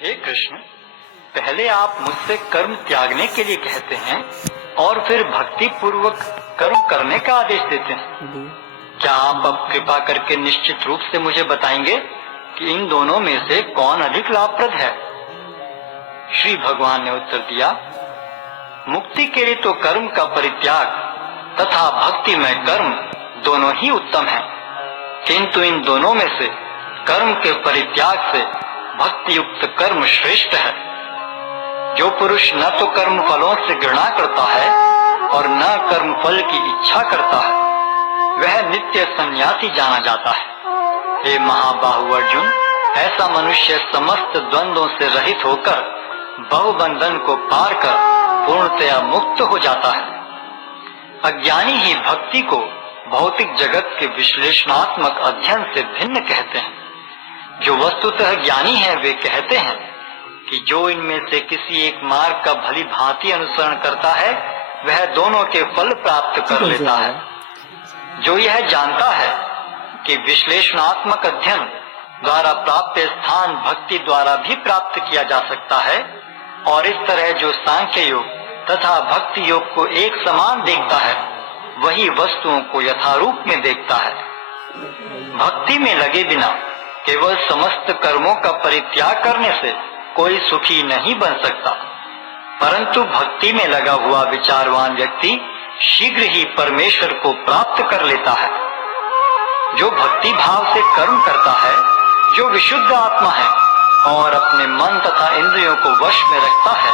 हे कृष्ण, पहले आप मुझसे कर्म त्यागने के लिए कहते हैं और फिर भक्ति पूर्वक कर्म करने का आदेश देते हैं। क्या आप अब कृपा करके निश्चित रूप से मुझे बताएंगे कि इन दोनों में से कौन अधिक लाभप्रद है? श्री भगवान ने उत्तर दिया, मुक्ति के लिए तो कर्म का परित्याग तथा भक्ति में कर्म दोनों ही उत्तम हैं, किंतु इन दोनों में से कर्म के परित्याग से भक्ति युक्त कर्म श्रेष्ठ है। जो पुरुष न तो कर्म फलों से घृणा करता है और न कर्म फल की इच्छा करता है, वह नित्य सन्यासी जाना जाता है। हे महाबाहु अर्जुन, ऐसा मनुष्य समस्त द्वंद्वों से रहित होकर बहुबंधन को पार कर पूर्णतया मुक्त हो जाता है। अज्ञानी ही भक्ति को भौतिक जगत के विश्लेषणात्मक अध्ययन से भिन्न कहते हैं। जो वस्तुतः ज्ञानी है वे कहते हैं कि जो इनमें से किसी एक मार्ग का भली भांति अनुसरण करता है वह दोनों के फल प्राप्त कर लेता है। जो यह जानता है कि विश्लेषणात्मक अध्ययन द्वारा प्राप्त स्थान भक्ति द्वारा भी प्राप्त किया जा सकता है, और इस तरह जो सांख्य योग तथा भक्ति योग को एक समान देखता है वही वस्तुओं को यथारूप में देखता है। भक्ति में लगे बिना केवल समस्त कर्मों का परित्याग करने से कोई सुखी नहीं बन सकता, परंतु भक्ति में लगा हुआ विचारवान व्यक्ति शीघ्र ही परमेश्वर को प्राप्त कर लेता है। जो भक्ति भाव से कर्म करता है, जो विशुद्ध आत्मा है और अपने मन तथा इंद्रियों को वश में रखता है,